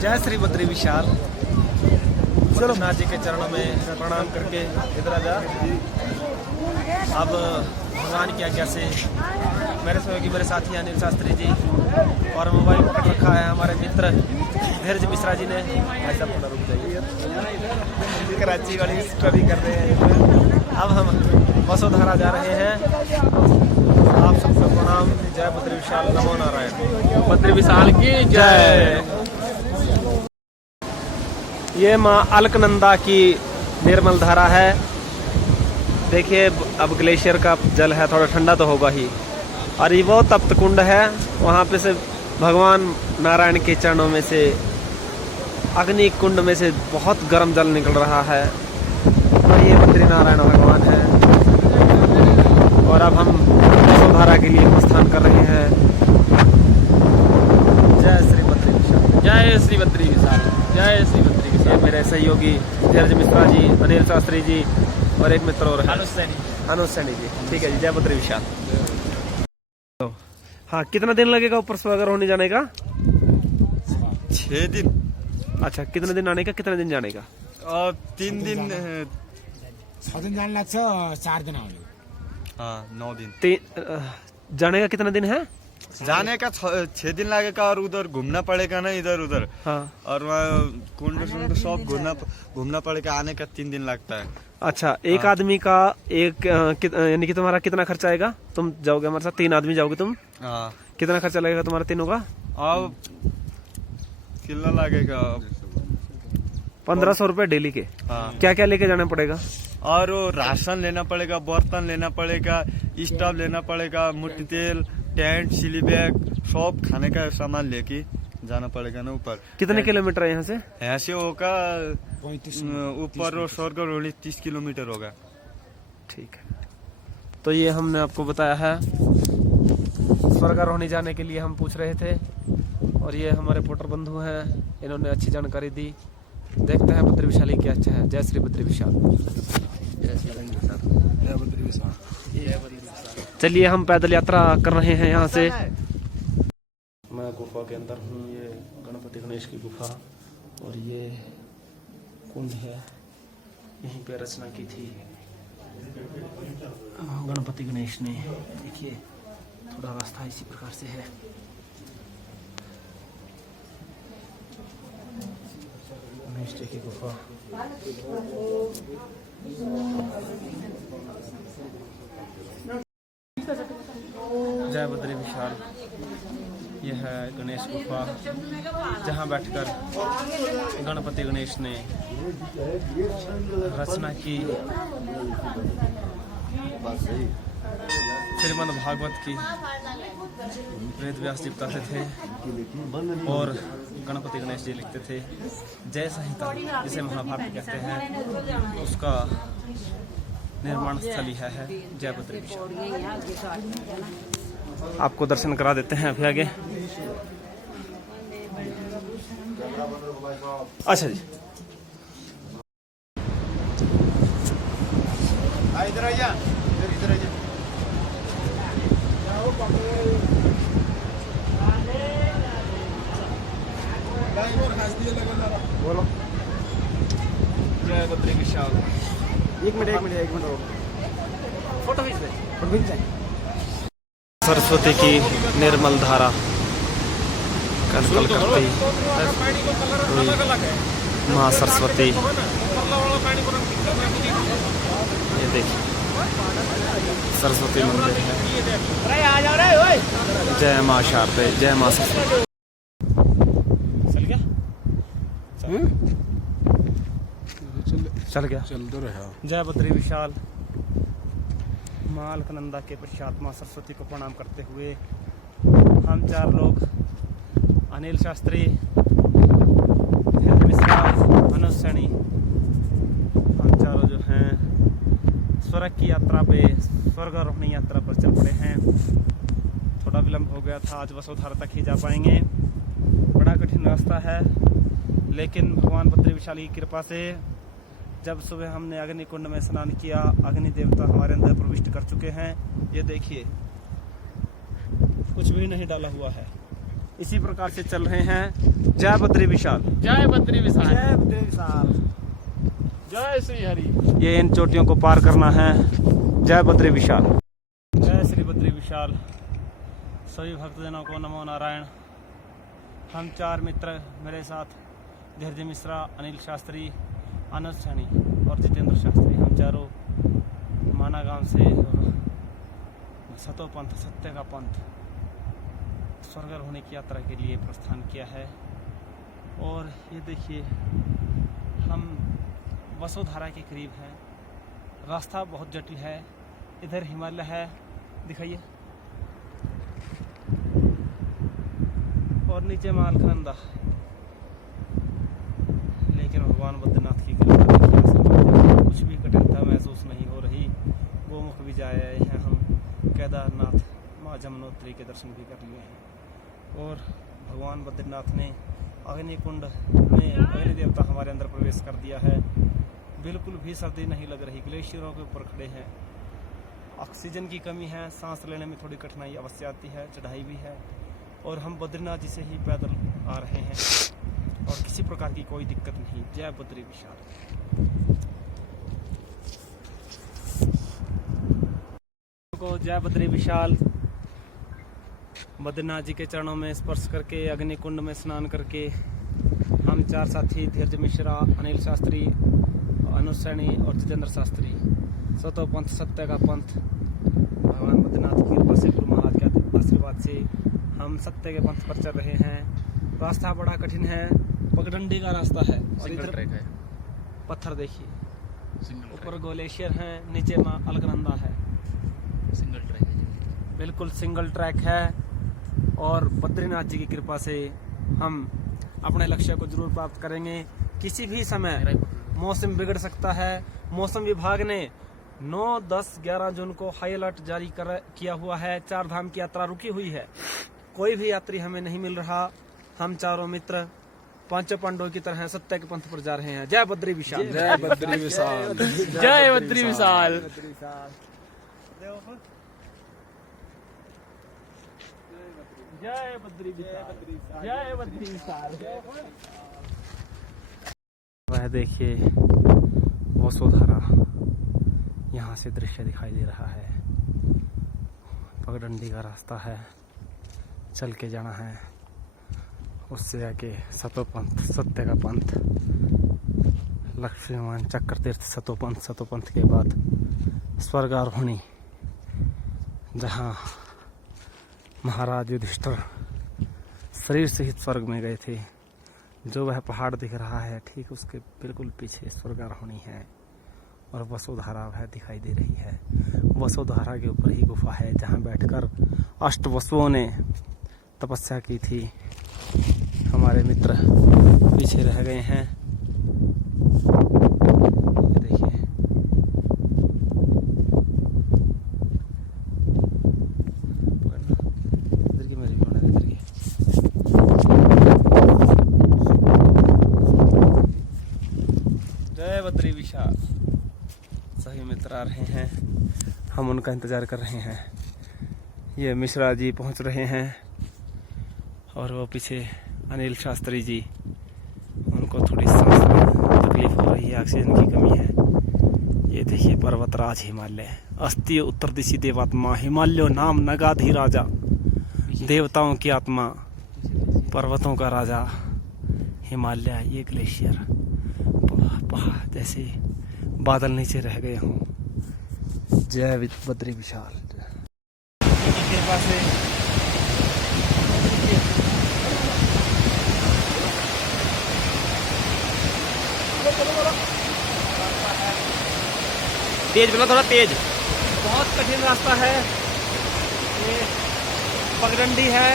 जय श्री बद्री विशाल। चलो नाथ जी के चरणों में प्रणाम करके इधर आ जा। अब भगवान की आज्ञा से मेरे सहयोगी मेरे साथी अनिल शास्त्री जी और मोबाइल पकड़ रखा है हमारे मित्र धीरज मिश्रा जी ने। ऐसा थोड़ा रुक जाइए, कराची वाली स्टडी कर रहे हैं। अब हम वसुधारा जा रहे हैं। आप सबको प्रणाम। जय बद्री विशाल, नमो नारायण। बद्री विशाल की जय। ये माँ अलकनंदा की निर्मल धारा है। देखिए अब ग्लेशियर का जल है, थोड़ा ठंडा तो होगा ही। और ये वो तप्त कुंड है, वहाँ पे से भगवान नारायण के चरणों में से अग्नि कुंड में से बहुत गर्म जल निकल रहा है। और ये बद्री नारायण भगवान है। और अब हम वसुधारा के लिए प्रस्थान कर रहे हैं। जय श्री बद्री विशाल, जय श्री बद्री विशाल, जय श्री बद्री विशाल। मेरे सहयोगी धीरज मिश्रा जी, अनिल शास्त्री जी और एक मित्र और अनुज सैनी जी। ठीक है जी, जय बद्री विशाल। तो हाँ, कितना दिन लगेगा ऊपर स्वर्गर होने जाने का? 6 दिन। अच्छा, कितने दिन आने का, कितने दिन जाने का? 3 दिन। 6 दिन जाने लाग्छ, 4 दिन आउने। हाँ, 9 दिन। जाने का कितना दिन है? जाने का 6 दिन लगेगा और उधर घूमना पड़ेगा ना, इधर उधर। हाँ। और वहाँ कुंड सुंड सब घूमना पड़ेगा। आने का 3 दिन लगता है। अच्छा, एक आदमी का एक यानी कि तुम्हारा कितना खर्चा आएगा? तुम जाओगे हमारे साथ, 3 आदमी जाओगे तुम। हाँ। कितना खर्चा लगेगा तुम्हारा तीनों का? अब कितना लगेगा? 1500 रुपए डेली के। हाँ। क्या क्या लेके जाना पड़ेगा? और वो राशन लेना पड़ेगा, बर्तन लेना पड़ेगा, स्टोव लेना पड़ेगा, मुट्ठी तेल, टेंट, सिली बैग, सब खाने का सामान लेके जाना पड़ेगा ना ऊपर। कितने किलोमीटर है यहाँ से? यहाँ से होगा ऊपर स्वर्ग रोली 30 किलोमीटर होगा। ठीक है, तो ये हमने आपको बताया है। स्वर्गर होने जाने के लिए हम पूछ रहे थे और ये हमारे पोटर बंधु हैं, इन्होंने अच्छी जानकारी दी। देखते हैं बद्री विशाली क्या अच्छा है। जय श्री बद्री विशाल। चलिए हम पैदल यात्रा कर रहे हैं यहाँ से। मैं गुफा के अंदर हूँ। ये गणपति गणेश की गुफा और ये कुंड है, यहीं पे रचना की थी गणपति गणेश ने। देखिए थोड़ा रास्ता इसी प्रकार से है। गणेश जी की गुफा। जय बद्री विशाल। यह है गणेश गुफा, जहाँ बैठकर गणपति गणेश ने रचना की श्रीमद् भागवत की। वेद व्यास जी बताते थे और गणपति गणेश जी लिखते थे। जय संहिता जिसे महाभारत कहते हैं, उसका निर्माण स्थल ही है जय बद्री विशाल। आपको दर्शन करा देते हैं अभी आगे। अच्छा जी, इधर आइए, इधर आइए। बोलो। जय बद्री विशाल। एक मिनट फोटो खींच दे। सरस्वती की निर्मल धारा कलकल करती माँ सरस्वती। ये देखिए सरस्वती मंदिर है। जय माँ शारदे, जय माँ सरस्वती। चल गया। चल तो रहा। जय बद्री विशाल। माँ अलकनंदा के पश्चात माँ सरस्वती को प्रणाम करते हुए हम 4 लोग, अनिल शास्त्री, धीरज मिश्रा, अनुज सैनी, हम चारों जो हैं स्वर्ग की यात्रा पे, स्वर्गारोहणी यात्रा पर चल पड़े हैं। थोड़ा विलंब हो गया था, आज वसुधारा तक ही जा पाएंगे। बड़ा कठिन रास्ता है, लेकिन भगवान बद्री विशाल की कृपा से जब सुबह हमने अग्नि कुंड में स्नान किया, अग्नि देवता हमारे अंदर प्रविष्ट कर चुके हैं। ये देखिए कुछ भी नहीं डाला हुआ है, इसी प्रकार से चल रहे हैं। जय बद्री विशाल, जय बद्री विशाल, जय बद्री विशाल, जय श्री हरि। ये इन चोटियों को पार करना है। जय बद्री विशाल, जय श्री बद्री विशाल। सभी भक्तजनों को नमो नारायण। हम 4 मित्र मेरे साथ धीरज मिश्रा, अनिल शास्त्री, आनंद सैनी और जितेंद्र शास्त्री, हम चारों माना गांव से सतो पंथ, सत्य का पंथ, स्वर्ग होने की यात्रा के लिए प्रस्थान किया है। और ये देखिए हम वसुधारा के करीब हैं। रास्ता बहुत जटिल है, इधर हिमालय है, दिखाइए, और नीचे मालखनंदा। लेकिन भगवान बद्रीनाथ की कृपा कुछ भी कठिनता महसूस नहीं हो रही। गोमुख भी जाए आए हैं हम, केदारनाथ, माँ जमुनोत्री के दर्शन भी कर लिए हैं। और भगवान बद्रीनाथ ने अग्नि कुंड में अग्नि देवता हमारे अंदर प्रवेश कर दिया है। बिल्कुल भी सर्दी नहीं लग रही, ग्लेशियरों के ऊपर खड़े हैं। ऑक्सीजन की कमी है, सांस लेने में थोड़ी कठिनाई अवश्य आती है, चढ़ाई भी है। और हम बद्रीनाथ जी से ही पैदल आ रहे हैं और किसी प्रकार की कोई दिक्कत नहीं। जय बद्री विशाल को, जय बद्री विशाल। बद्रीनाथ जी के चरणों में स्पर्श करके, अग्नि कुंड में स्नान करके, हम 4 साथी धीरज मिश्रा, अनिल शास्त्री, अनुज सैनी और जितेंद्र शास्त्री, सतो पंथ, सत्य का पंथ, भगवान बद्रीनाथ की कृपा से, गुरु महाराज के आशीर्वाद से हम सत्य के पंथ पर चल रहे हैं। रास्ता बड़ा कठिन है, पगडंडी का रास्ता है और इधर ट्रैक है, पत्थर देखिए, सिंगल ऊपर ग्लेशियर हैं, नीचे माँ अलकनंदा है। सिंगल ट्रैक है, बिल्कुल सिंगल ट्रैक है। और बद्रीनाथ जी की कृपा से हम अपने लक्ष्य को जरूर प्राप्त करेंगे। किसी भी समय मौसम बिगड़ सकता है। मौसम विभाग ने 9, 10, 11 जून को हाई अलर्ट जारी किया हुआ है। 4 धाम की यात्रा रुकी हुई है, कोई भी यात्री हमें नहीं मिल रहा। हम चारों मित्र 5 पांडवों की तरह सत्य के पंथ पर जा रहे हैं। जय बद्री विशाल, जय बद्री विशाल, जय बद्री विशाल। जय बद्री विशाल, जय बद्री विशाल। वह देखिए वसुधारा, यहाँ से दृश्य दिखाई दे रहा है। पगडंडी का रास्ता है, चल के जाना है। उससे आके सतोपंथ, सत्य का पंथ, लक्ष्मीमान चक्र तीर्थ, सतोपंथ के बाद स्वर्गारोहणी, जहाँ महाराज युधिष्ठिर शरीर सहित स्वर्ग में गए थे। जो वह पहाड़ दिख रहा है, ठीक उसके बिल्कुल पीछे स्वर्गारोहणी है। और वसुधारा वह दिखाई दे रही है। वसुधारा के ऊपर ही गुफा है, जहाँ बैठकर अष्टवसुओं ने तपस्या की थी। हमारे मित्र पीछे रह गए हैं, देखिए। इधर की मेरी भी, इधर की। जय बद्री विशाल। सभी मित्र आ रहे हैं, हम उनका इंतजार कर रहे हैं। ये मिश्रा जी पहुंच रहे हैं और वो पीछे अनिल शास्त्री जी, उनको थोड़ी सांस में तकलीफ हो रही है, ऑक्सीजन की कमी है। ये देखिए पर्वतराज हिमालय, अस्ति उत्तर दिशि देवात्मा, हिमालयो नाम नगाधि राजा, देवताओं की आत्मा, पर्वतों का राजा हिमालय। ये ग्लेशियर पहाड़ जैसे बादल नीचे रह गए हों। जय बद्री विशाल। कृपा से तेज बोला, थोड़ा तेज। बहुत कठिन रास्ता है, ये पगडंडी है,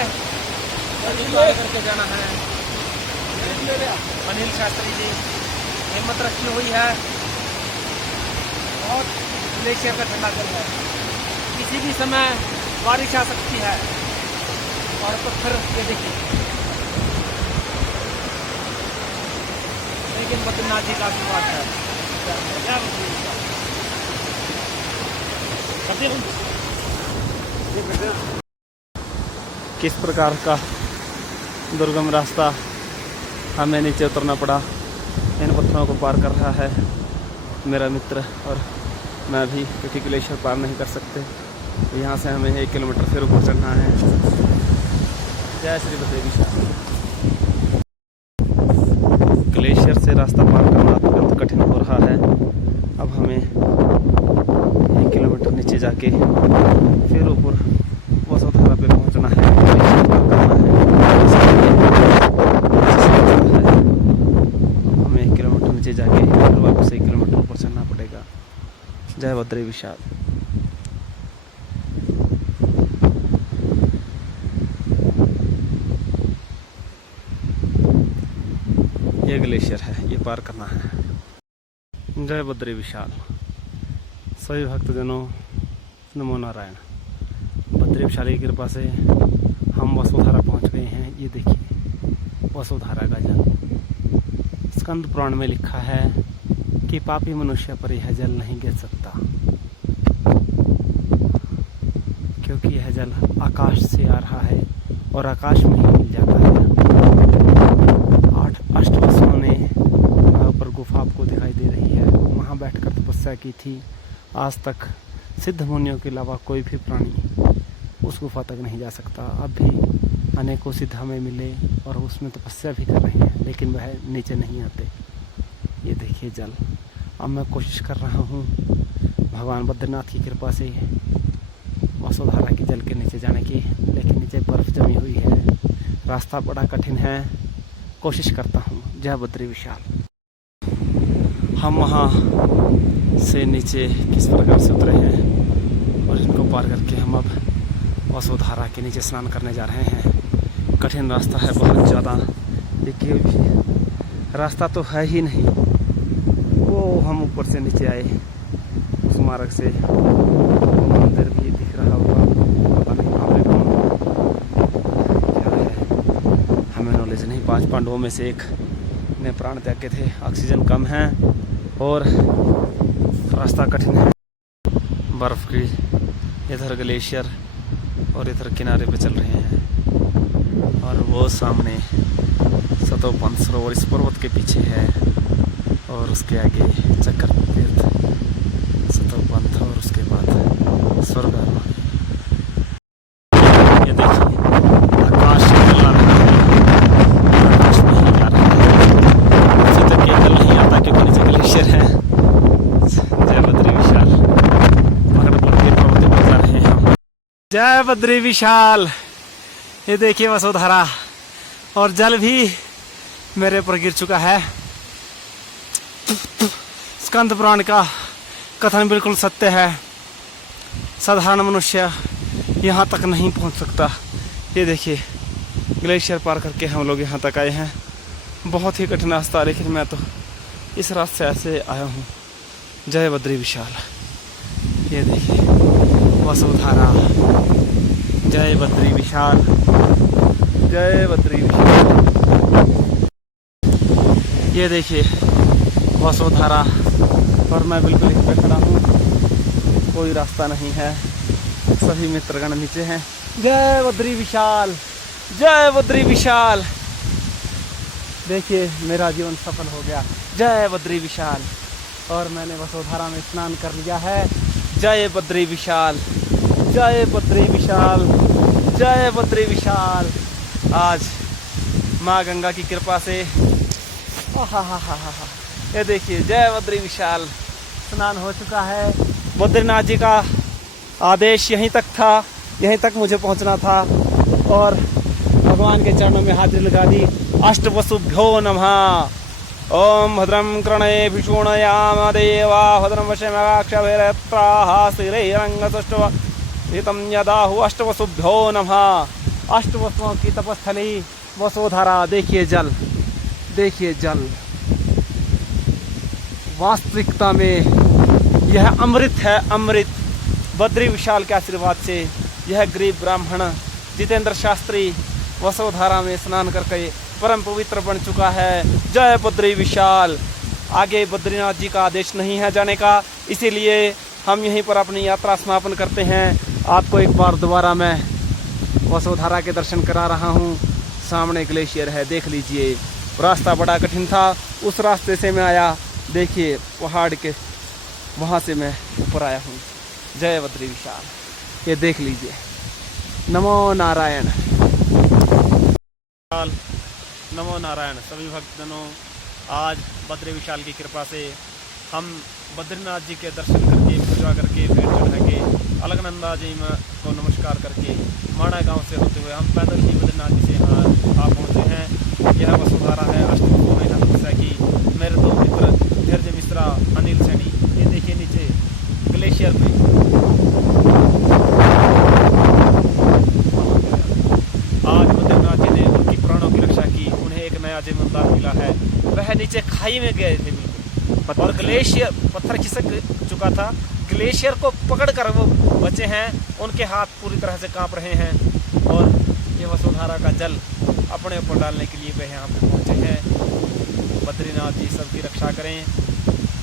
करके जाना है। अनिल शास्त्री जी हिम्मत रखी हुई है। बहुत ग्लेशियर का ठंडा जल है, किसी भी समय बारिश आ सकती है। और पत्थर ये देखिए, लेकिन बद्रीनाथ जी का आशीर्वाद है। किस प्रकार का दुर्गम रास्ता हमें नीचे उतरना पड़ा। इन पत्थरों को पार कर रहा है मेरा मित्र और मैं भी, क्योंकि ग्लेशियर पार नहीं कर सकते। यहाँ से हमें 1 किलोमीटर फिर ऊपर चढ़ना है। जय श्री बद्री विशाल। ग्लेशियर से रास्ता पार करना अत्यंत कठिन हो रहा है। अब हमें 1 किलोमीटर नीचे जाके फिर ऊपर वसुधारा पे पहुंचना है। ग्लेशियर पार करना है। हमें 1 किलोमीटर नीचे जाके फिर वापस 1 किलोमीटर ऊपर चढ़ना पड़ेगा। जय बद्री विशाल। ये ग्लेशियर है, ये पार करना है। जय बद्री विशाल। सभी भक्तजनों नमो नारायण। बद्री विशाल की कृपा से हम वसुधारा पहुंच गए हैं। ये देखिए वसुधारा का जल। स्कंद पुराण में लिखा है कि पापी मनुष्य पर यह जल नहीं गिर सकता, क्योंकि यह जल आकाश से आ रहा है और आकाश में ही मिल जाता है। 8 अष्टवसुओं ने वहाँ पर गुफा आपको दिखाई दे रही है, वहाँ बैठकर तपस्या की थी। आज तक सिद्ध मुनियों के अलावा कोई भी प्राणी उस गुफा तक नहीं जा सकता। अब भी अनेकों सिद्ध हमें मिले और उसमें तपस्या भी कर रहे हैं, लेकिन वह नीचे नहीं आते। ये देखिए जल। अब मैं कोशिश कर रहा हूँ भगवान बद्रीनाथ की कृपा से वसुधारा के जल के नीचे जाने की, लेकिन नीचे बर्फ जमी हुई है, रास्ता बड़ा कठिन है। कोशिश करता हूँ। जय बद्री विशाल। हम वहाँ से नीचे किस प्रकार से उतरे हैं और इनको पार करके हम अब वसुधारा के नीचे स्नान करने जा रहे हैं। कठिन रास्ता है बहुत ज़्यादा। देखिए रास्ता तो है ही नहीं। वो हम ऊपर से नीचे आए उस मार्ग से। मंदिर भी दिख रहा होगा, पता नहीं कहाँ पे क्या है, हमें नॉलेज नहीं। 5 पांडवों में से एक ने प्राण त्यागे थे। ऑक्सीजन कम है और रास्ता कठिन है। बर्फ की इधर ग्लेशियर और इधर किनारे पे चल रहे हैं और वो सामने सतोपंथ सरोवर इस पर्वत के पीछे है और उसके आगे चक्कर तीर्थ, सतोपंथ और उसके बाद स्वर्ग। ये देखिए आकाश निकल रहा है, आकाश में ही जा रहा है। नीचे तक केवल नहीं आता क्योंकि नीचे ग्लेशियर है। जय बद्री विशाल। पकड़ के पर्वत पर जा रहे हैं हम। जय बद्री विशाल। ये देखिए वसुधारा और जल भी मेरे पर गिर चुका है। स्कंद पुराण का कथन बिल्कुल सत्य है। साधारण मनुष्य यहाँ तक नहीं पहुँच सकता। ये देखिए ग्लेशियर पार करके हम लोग यहाँ तक आए हैं। बहुत ही कठिन रास्ता, लेकिन मैं तो इस रास्ते से आया हूँ। जय बद्री विशाल। ये देखिए वसुधारा। जय बद्री विशाल। जय बद्री विशाल। ये देखिए वसुधारा और मैं बिल्कुल इस पे खड़ा हूँ। कोई रास्ता नहीं है, सभी मित्रगण नीचे हैं। जय बद्री विशाल। जय बद्री विशाल। देखिए मेरा जीवन सफल हो गया। जय बद्री विशाल। और मैंने वसुधारा में स्नान कर लिया है। जय बद्री विशाल। जय बद्री विशाल। जय बद्री विशाल। आज माँ गंगा की कृपा से ये देखिए जय बद्री विशाल। स्नान हो चुका है। बद्रीनाथ जी का आदेश यहीं तक था, यहीं तक मुझे पहुंचना था और भगवान के चरणों में हाजिरी लगा दी। अष्टवसुभ्यो नमः। ओम भद्रं कर्णे शृणुयाम देवा भद्रं वशमक्षभिरत्राः स्थिरैरङ्गसुष्ठव हितं यदाहु। अष्टवसुभ्यो नमः। अष्टवसुओं की तपस्थली वसुधारा। देखिए जल, देखिए जल। वास्तविकता में यह अमृत है, अमृत। बद्री विशाल के आशीर्वाद से यह गरीब ब्राह्मण जितेंद्र शास्त्री वसुधारा में स्नान करके परम पवित्र बन चुका है। जय बद्री विशाल। आगे बद्रीनाथ जी का आदेश नहीं है जाने का, इसीलिए हम यहीं पर अपनी यात्रा समापन करते हैं। आपको एक बार दोबारा मैं वसुधारा के दर्शन करा रहा हूँ। सामने ग्लेशियर है, देख लीजिए। रास्ता बड़ा कठिन था, उस रास्ते से मैं आया। देखिए पहाड़ के वहाँ से मैं ऊपर आया हूँ। जय बद्री विशाल, ये देख लीजिए। नमो नारायण, नमो नारायण। सभी भक्तजनों, आज बद्री विशाल की कृपा से हम बद्रीनाथ जी के दर्शन करके, पूजा करके, पेड़ चढ़ा के, अलकनंदा जी को नमस्कार करके, माणा गांव से होते हुए हम पैदल ही बद्रीनाथ जी से यहाँ आ पहुँचे हैं। यह वसुधारा है, अष्टमुखी महीना तपस्या की। मेरे दो मित्र धैर्य मिश्रा, अनिल सैनी, ये देखिए नीचे ग्लेशियर पे आज बद्रीनाथ जी ने उनकी प्राणों की रक्षा की। उन्हें एक नया जीवनदान मिला है। वह नीचे खाई में गए थे बिल्कुल, और ग्लेशियर पत्थर खिसक चुका था। ग्लेशियर को पकड़कर वो बचे हैं, उनके हाथ पूरी तरह से कांप रहे हैं। और ये वसुधारा का जल अपने ऊपर डालने के लिए वे यहाँ पे पहुँचे हैं। बद्रीनाथ जी सबकी रक्षा करें।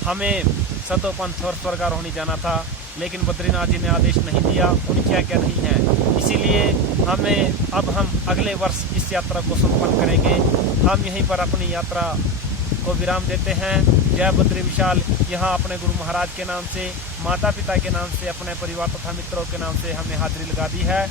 हमें सतोपंथ और स्वर्गारोहणी जाना था, लेकिन बद्रीनाथ जी ने आदेश नहीं दिया, उनकी आज्ञा नहीं है। इसीलिए हम अगले वर्ष इस यात्रा को संपन्न करेंगे। हम यहीं पर अपनी यात्रा को विराम देते हैं। जय बद्री विशाल। यहाँ अपने गुरु महाराज के नाम से, माता पिता के नाम से, अपने परिवार तथा मित्रों के नाम से हमने हाजिरी लगा दी है।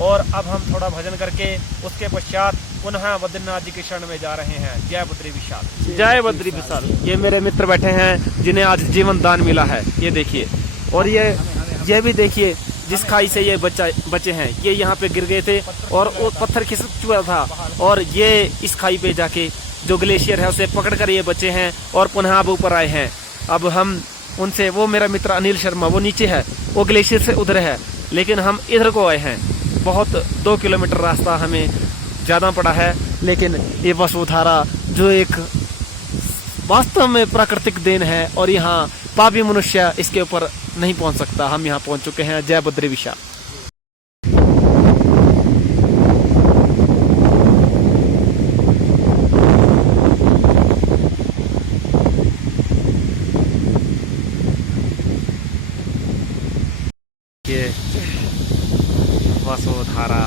और अब हम थोड़ा भजन करके उसके पश्चात पुनः बद्रीनाथ जी के शरण में जा रहे हैं। जय बद्री विशाल, जय बद्री विशाल। ये मेरे मित्र बैठे हैं जिन्हें आज जीवन दान मिला है, ये देखिए। और ये भी देखिए, जिस खाई से ये बचे हैं, ये यहाँ पे गिर गए थे और वो पत्थर खिसक चुका था, और ये इस खाई पे जाके जो ग्लेशियर है उसे पकड़कर ये बचे हैं और पुनः अब ऊपर आए हैं। अब हम उनसे, वो मेरा मित्र अनिल शर्मा वो नीचे है, वो ग्लेशियर से उधर है, लेकिन हम इधर को आए हैं। बहुत 2 किलोमीटर रास्ता हमें ज़्यादा पड़ा है, लेकिन ये वसुधारा जो एक वास्तव में प्राकृतिक देन है, और यहाँ पापी मनुष्य इसके ऊपर नहीं पहुँच सकता। हम यहाँ पहुँच चुके हैं। जय बद्री विशाल। ये वसुधारा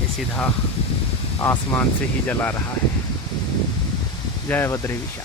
ये सीधा आसमान से ही जला रहा है। जय बद्री विशाल।